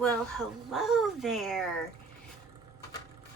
Well, hello there.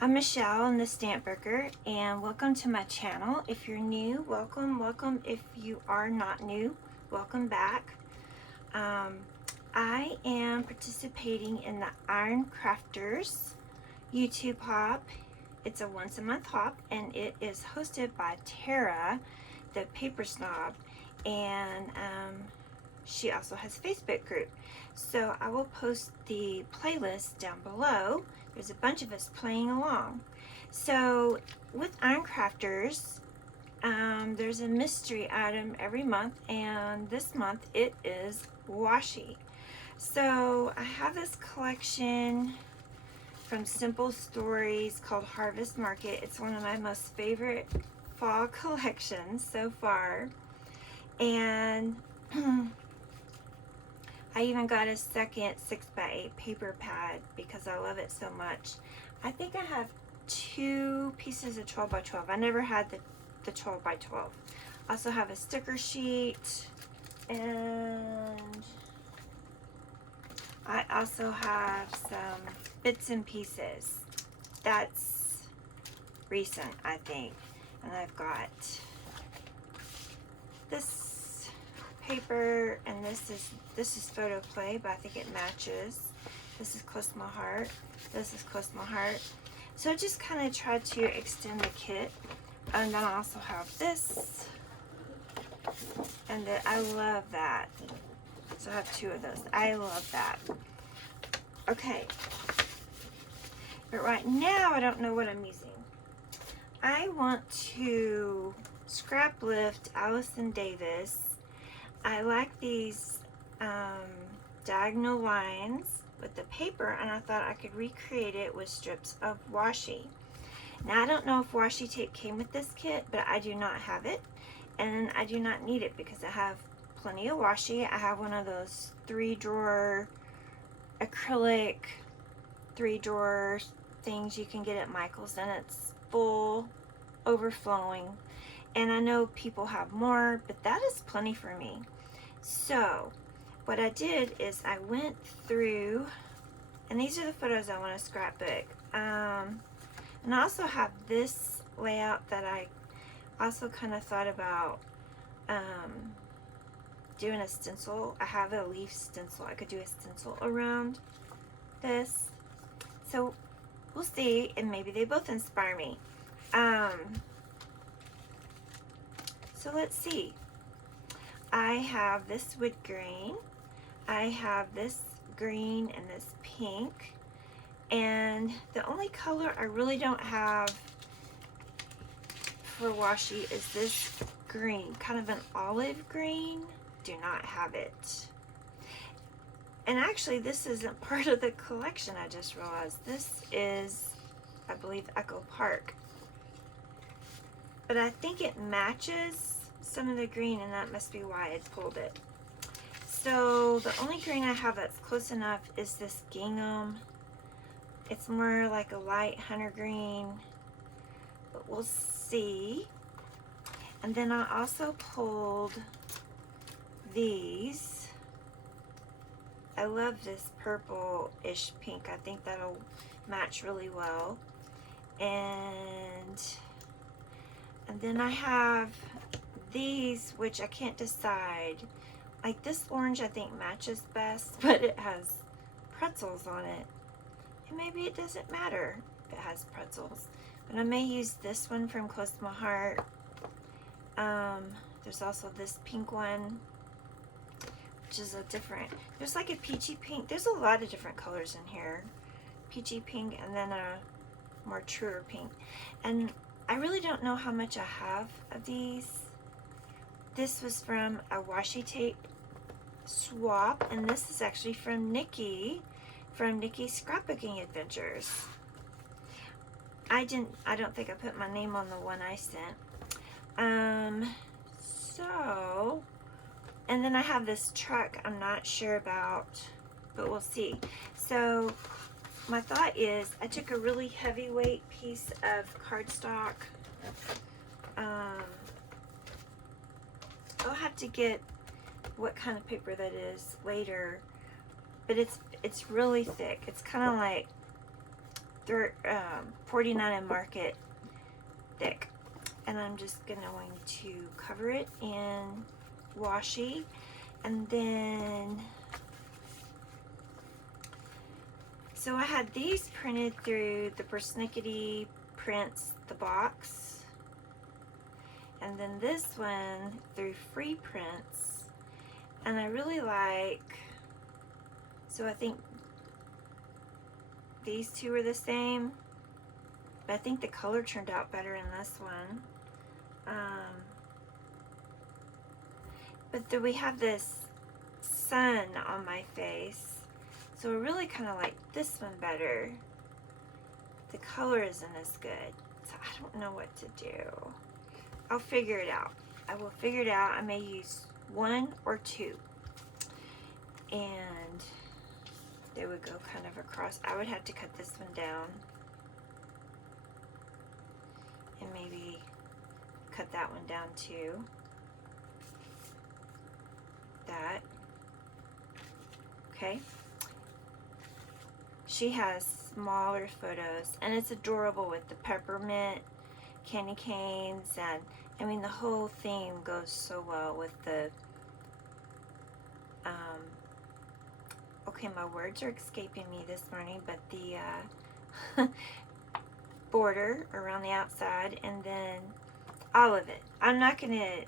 I'm Michelle, I'm the Stamp Broker, and welcome to my channel. If you're new, welcome, welcome. If you are not new, welcome back. I am participating in the Iron Crafters YouTube hop. It's a once a month hop, and it is hosted by Tara, the paper snob, and she also has a Facebook group. So I will post the playlist down below. There's a bunch of us playing along. So with Iron Crafters, there's a mystery item every month, and this month it is washi. So I have this collection from Simple Stories called Harvest Market. It's one of my most favorite fall collections so far. And I even got a second 6x8 paper pad because I love it so much. I think I have 2 pieces of 12x12. I never had the 12x12. Also have a sticker sheet, and I also have some bits and pieces. That's recent, I think. And I've got this paper, and this is photo play, but I think it matches. This is close to my heart. This is close to my heart. So I just kind of tried to extend the kit. And then I also have this, and I love that. So I have 2 of those. I love that. Okay, but right now I don't know what I'm using. I want to scrap lift Allison Davis. I like these diagonal lines with the paper, and I thought I could recreate it with strips of washi. Now I don't know if washi tape came with this kit, but I do not have it, and I do not need it because I have plenty of washi. I have one of those 3-drawer acrylic 3-drawer things you can get at Michael's, and it's full, overflowing. And I know people have more, but that is plenty for me. So what I did is I went through, and these are the photos I want to scrapbook. And I also have this layout that I also kind of thought about doing a stencil. I have a leaf stencil. I could do a stencil around this. So we'll see, and maybe they both inspire me. So let's see. I have this wood grain. I have this green and this pink. And the only color I really don't have for washi is this green, kind of an olive green. Do not have it. And actually, this isn't part of the collection, I just realized. This is, I believe, Echo Park. But I think it matches some of the green, and that must be why I pulled it. So the only green I have that's close enough is this gingham. It's more like a light hunter green, but we'll see. And then I also pulled these. I love this purple-ish pink. I think that'll match really well. And then I have these, which I can't decide. Like this orange I think matches best, but it has pretzels on it. And maybe it doesn't matter if it has pretzels. But I may use this one from Close to My Heart. There's also this pink one, which is a different, there's like a peachy pink. There's a lot of different colors in here. Peachy pink, and then a more truer pink. And I really don't know how much I have of these. This was from a washi tape swap, and this is actually from Nikki, from Nikki's Scrapbooking Adventures. I don't think I put my name on the one I sent. So, and then I have this truck I'm not sure about, but we'll see. So my thought is I took a really heavyweight piece of cardstock. I'll have to get what kind of paper that is later, but it's really thick. It's kind of like 49 and Market thick. And I'm just going to cover it in washi. And then, so I had these printed through the Persnickety Prints, the box. And then this one through Free Prints. And I really like, so I think these two are the same, but I think the color turned out better in this one. But then we have this sun on my face, so I really kind of like this one better. The color isn't as good, so I don't know what to do. I'll figure it out. I will figure it out. I may use one or two, and they would go kind of across. I would have to cut this one down and maybe cut that one down too. That. Okay. She has smaller photos, and it's adorable with the peppermint candy canes, and I mean the whole theme goes so well with the okay, my words are escaping me this morning, but the border around the outside, and then all of it. I'm not going to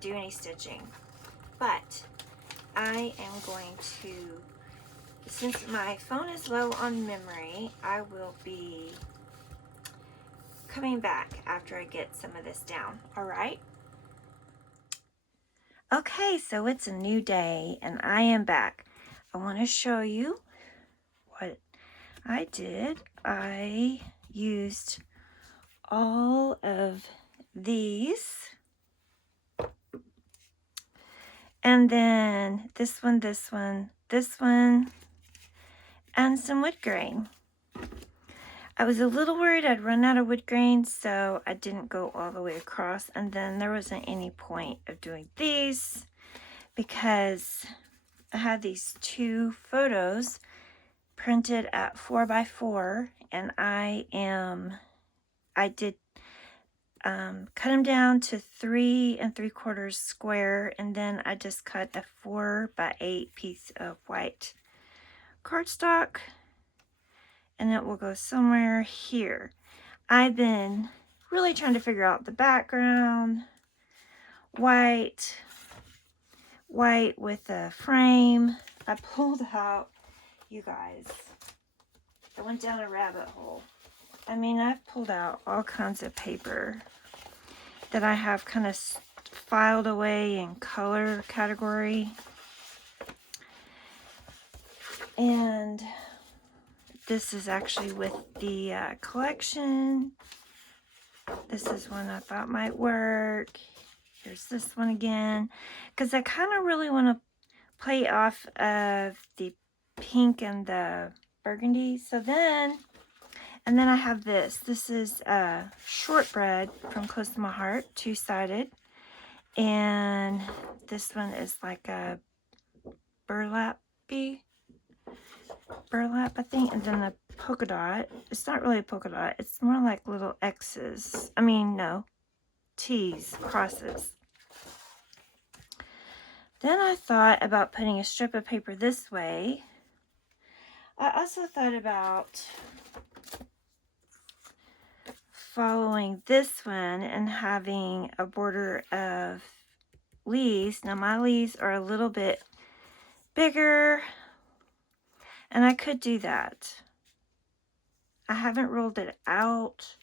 do any stitching, but I am going to, since my phone is low on memory, I will be coming back after I get some of this down. All right? Okay, so it's a new day, and I am back. I want to show you what I did. I used all of these, and then this one, this one, this one, and some wood grain. I was a little worried I'd run out of wood grain, so I didn't go all the way across, and then there wasn't any point of doing these because I had these two photos printed at 4x4, and I did cut them down to 3 3/4 square, and then I just cut a 4x8 piece of white cardstock, and it will go somewhere here. I've been really trying to figure out the background. White with a frame. I pulled out, you guys, I went down a rabbit hole. I mean, I've pulled out all kinds of paper that I have kind of filed away in color category. And this is actually with the collection. This is one I thought might work. Here's this one again, because I kind of really want to play off of the pink and the burgundy. So then, and then I have this. This is shortbread from Close to My Heart, two-sided. And this one is like a burlap, I think. And then the polka dot. It's not really a polka dot. It's more like little X's. I mean, no. T's, crosses. Then I thought about putting a strip of paper this way. I also thought about following this one and having a border of leaves. Now my leaves are a little bit bigger, and I could do that. I haven't ruled it out,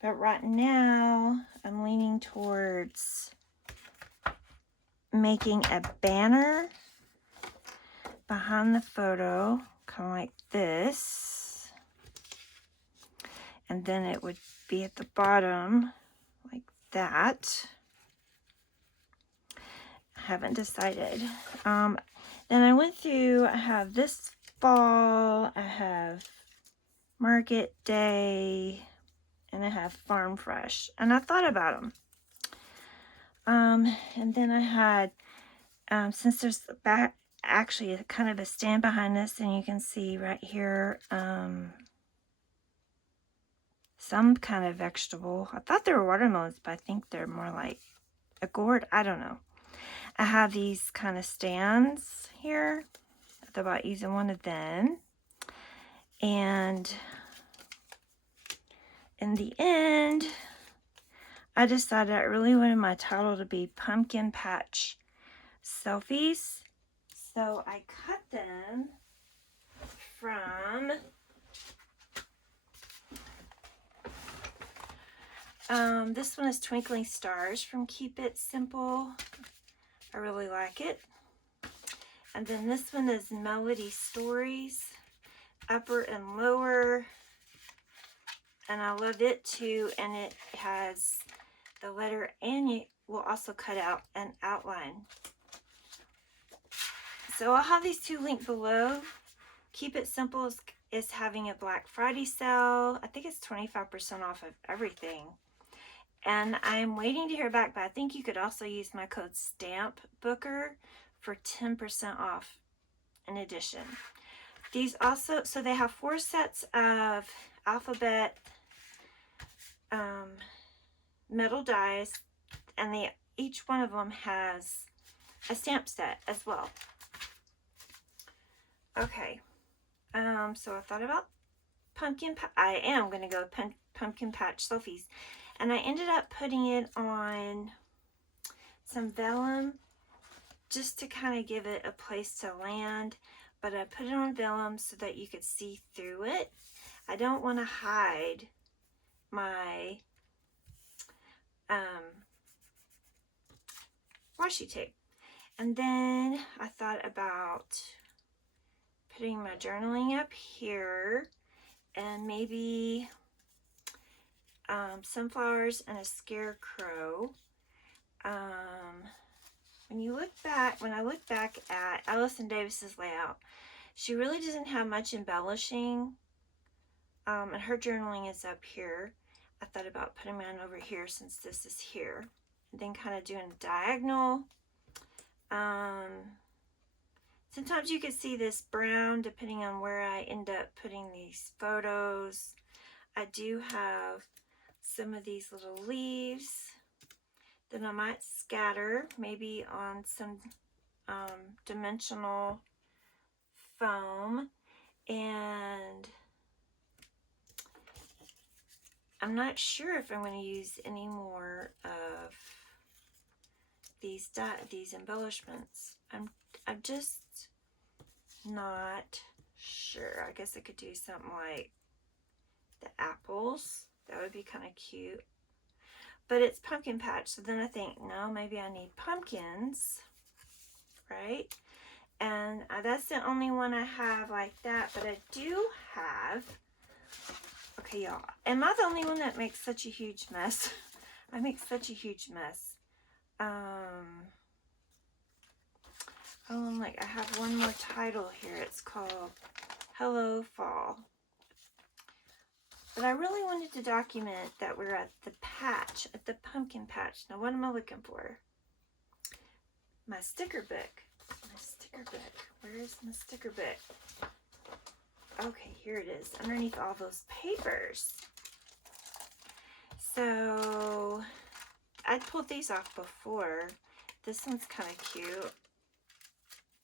but right now I'm leaning towards making a banner behind the photo, kind of like this, and then it would be at the bottom like that. I haven't decided. Then I went through, I have this fall, I have Market Day, and I have Farm Fresh, and I thought about them. And then I had, since there's actually kind of a stand behind this, and you can see right here some kind of vegetable. I thought they were watermelons, but I think they're more like a gourd. I don't know. I have these kind of stands here. I thought about using one of them. And in the end, I decided I really wanted my title to be Pumpkin Patch Selfies. So I cut them from this one is Twinkling Stars from Keep It Simple. I really like it. And then this one is Melody Stories, upper and lower. And I love it too. And it has the letter, and you will also cut out an outline. So I'll have these two linked below. Keep It Simple is having a Black Friday sale. I think it's 25% off of everything. And I'm waiting to hear back, but I think you could also use my code STAMPBOOKER for 10% off in addition. These also, so they have 4 sets of alphabet metal dies, and each one of them has a stamp set as well. Okay, so I thought about I am going to go pumpkin patch selfies, and I ended up putting it on some vellum just to kind of give it a place to land, but I put it on vellum so that you could see through it. I don't want to hide my washi tape. And then I thought about putting my journaling up here, and maybe sunflowers and a scarecrow. When I look back at Allison Davis's layout, she really doesn't have much embellishing, and her journaling is up here. I thought about putting mine over here since this is here, and then kind of doing a diagonal. Sometimes you can see this brown depending on where I end up putting these photos. I do have some of these little leaves that I might scatter maybe on some dimensional foam, and I'm not sure if I'm going to use any more of these embellishments. I'm just not sure. I guess I could do something like the apples. That would be kind of cute. But it's pumpkin patch, so then I think, no, maybe I need pumpkins, right? And that's the only one I have like that, but I do have, okay, y'all, am I the only one that makes such a huge mess? I make such a huge mess. Oh, I have one more title here. It's called Hello Fall. But I really wanted to document that we're at the patch, at the pumpkin patch. Now, what am I looking for? My sticker book. My sticker book. Where is my sticker book? Okay, here it is, underneath all those papers. So, I pulled these off before. This one's kind of cute.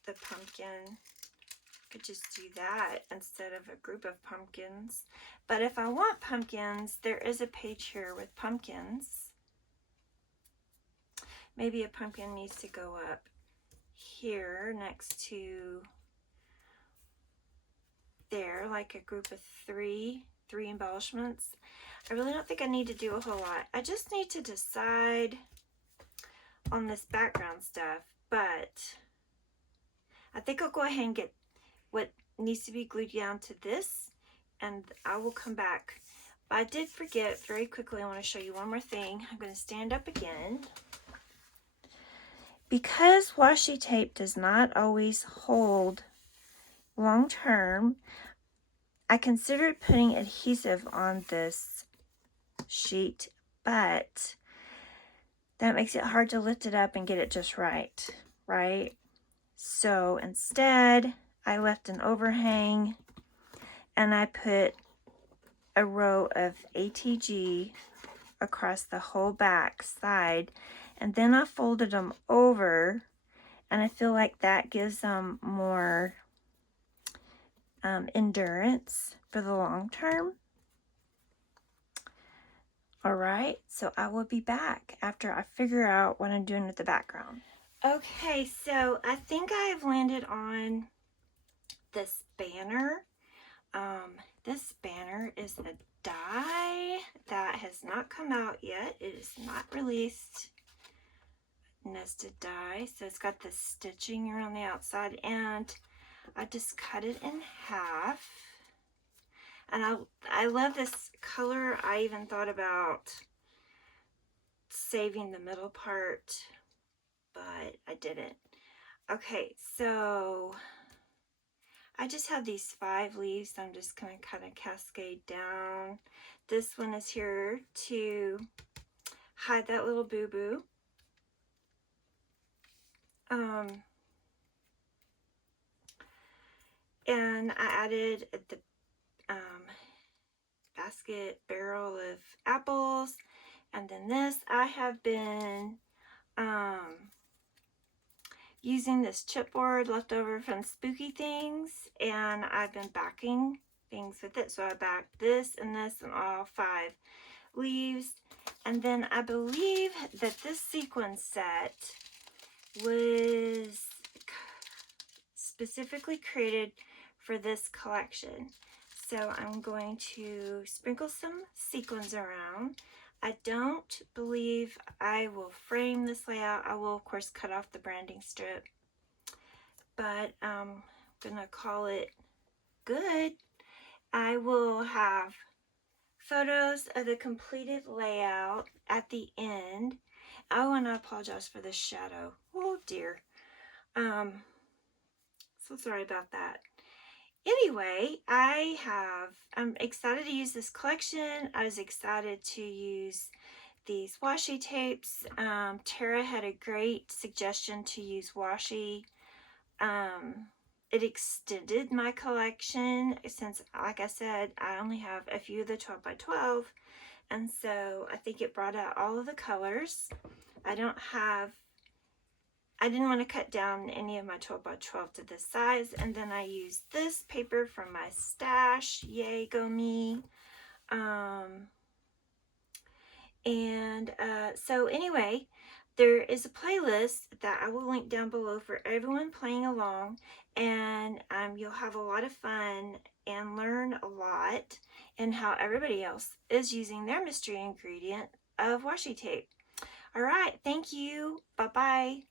The pumpkin. Could just do that instead of a group of pumpkins. But if I want pumpkins, there is a page here with pumpkins. Maybe a pumpkin needs to go up here next to there, like a group of three embellishments. I really don't think I need to do a whole lot. I just need to decide on this background stuff, but I think I'll go ahead and get what needs to be glued down to this, and I will come back. But I did forget very quickly. I want to show you one more thing. I'm going to stand up again. Because washi tape does not always hold long term, I considered putting adhesive on this sheet, but that makes it hard to lift it up and get it just right? So instead, I left an overhang and I put a row of ATG across the whole back side, and then I folded them over, and I feel like that gives them more endurance for the long term. All right, so I will be back after I figure out what I'm doing with the background. Okay, so I think I've landed on this banner. This banner is a die that has not come out yet. It is not released. Nested die, so it's got the stitching around the outside, and I just cut it in half. And I love this color. I even thought about saving the middle part, but I didn't. Okay, so I just have these 5 leaves. I'm just going to kind of cascade down. This one is here to hide that little boo-boo. And I added the basket barrel of apples. And then this, I have been using this chipboard left over from Spooky Things, and I've been backing things with it. So I backed this and all 5 leaves. And then I believe that this sequin set was specifically created for this collection. So I'm going to sprinkle some sequins around. I don't believe I will frame this layout. I will, of course, cut off the branding strip, but I'm gonna call it good. I will have photos of the completed layout at the end. Oh, and I apologize for the shadow. Oh dear. So sorry about that. Anyway, I'm excited to use this collection. I was excited to use these washi tapes. Tara had a great suggestion to use washi. It extended my collection since, like I said, I only have a few of the 12 by 12. And so I think it brought out all of the colors. I didn't want to cut down any of my 12 by 12 to this size, and then I used this paper from my stash. Yay, go me. So anyway, there is a playlist that I will link down below for everyone playing along, and you'll have a lot of fun and learn a lot in how everybody else is using their mystery ingredient of washi tape. All right, thank you. Bye-bye.